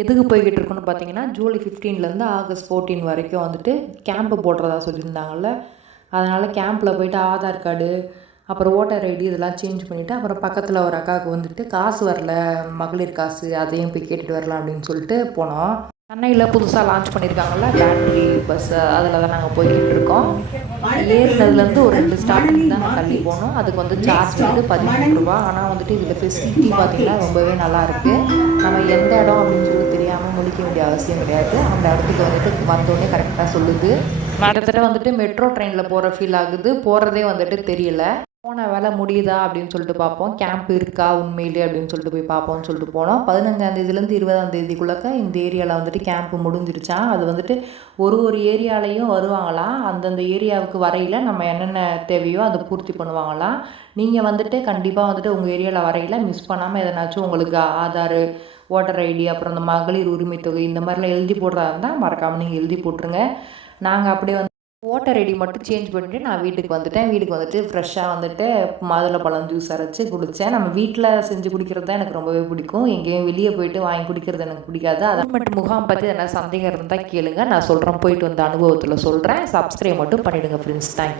எதுக்கு போய்கிட்டு இருக்கோன்னு பார்த்தீங்கன்னா, ஜூலை 15லேருந்து ஆகஸ்ட் 14 வரைக்கும் வந்துட்டு கேம்ப்பு போடுறதா சொல்லியிருந்தாங்கல்ல. அதனால் கேம்பில் போய்ட்டு ஆதார் கார்டு, அப்புறம் ஓட்டர் ஐடி இதெல்லாம் சேஞ்ச் பண்ணிவிட்டு, அப்புறம் பக்கத்தில் ஒரு அக்காவுக்கு வந்துட்டு காசு வரல, மகளிர் காசு, அதையும் போய் கேட்டுட்டு வரலாம் அப்படின்னு சொல்லிட்டு போனோம். சென்னையில் புதுசாக லான்ச் பண்ணியிருக்காங்கல்ல பேட்ரி பஸ், அதில் தான் நாங்கள் போய்கிட்டு இருக்கோம். ஏறினதுலேருந்து ஒரு 2 ஸ்டாப்பிங் தான் நான் தள்ளி போகணும். அதுக்கு வந்து சார்ஜ் வந்து 13 ரூபா. ஆனால் வந்துட்டு இதில் ஃபெசிலிட்டி பார்த்திங்கன்னா ரொம்பவே நல்லாயிருக்கு. நம்ம எந்த இடம் அப்படின்னு சொல்லி தெரியாமல் முழிக்க வேண்டிய அவசியம் கிடையாது. அந்த இடத்துக்கு வந்துட்டு வந்தோடனே கரெக்டாக சொல்லுது. கிட்டத்தட்ட வந்துட்டு மெட்ரோ ட்ரெயினில் போகிற ஃபீல் ஆகுது. போகிறதே வந்துட்டு தெரியல. போன வேலை முடியுதா அப்படின்னு சொல்லிட்டு பார்ப்போம். கேம்ப் இருக்கா உண்மையிலே அப்படின்னு சொல்லிட்டு போய் பார்ப்போம்னு சொல்லிட்டு போனோம். 15ஆந்தேதியிலேருந்து 20ஆந்தேதிக்குள்ளே இந்த ஏரியாவில் வந்துட்டு கேம்ப் முடிஞ்சிருச்சான். அது வந்துட்டு ஒரு ஏரியாலையும் வருவாங்களாம். அந்தந்த ஏரியாவுக்கு வரையில் நம்ம என்னென்ன தேவையோ அதை பூர்த்தி பண்ணுவாங்களாம். நீங்கள் வந்துட்டு கண்டிப்பாக வந்துட்டு உங்கள் ஏரியாவில் வரையில் மிஸ் பண்ணாமல் எதனாச்சும் உங்களுக்கு ஆதார், ஓட்டர் ஐடி, அப்புறம் இந்த மகளிர் உரிமை தொகை இந்த மாதிரிலாம் எழுதி போடுறதா இருந்தால் மறக்காமல் நீங்கள் எழுதி போட்டுருங்க. நாங்கள் அப்படியே வந்து ஓட்டர் ஐடி மட்டும் சேஞ்ச் பண்ணிவிட்டு நான் வீட்டுக்கு வந்துட்டேன். வீட்டுக்கு வந்துட்டு ஃப்ரெஷ்ஷாக வந்துட்டு மாதுளப்பழம் ஜூஸ் அரைச்சி குடித்தேன். நம்ம வீட்டில் செஞ்சு குடிக்கிறது தான் எனக்கு ரொம்பவே பிடிக்கும். எங்கேயும் வெளியே போயிட்டு வாங்கி குடிக்கிறது எனக்கு பிடிக்காது. அதை மட்டும் முகாம் பற்றி என்ன சந்தேகம் இருந்தால் கேளுங்க, நான் சொல்கிறேன். போயிட்டு வந்த அனுபவத்தில் சொல்கிறேன். சப்ஸ்கிரைப் மட்டும் பண்ணிவிடுங்க ஃப்ரெண்ட்ஸ். தேங்க்யூ.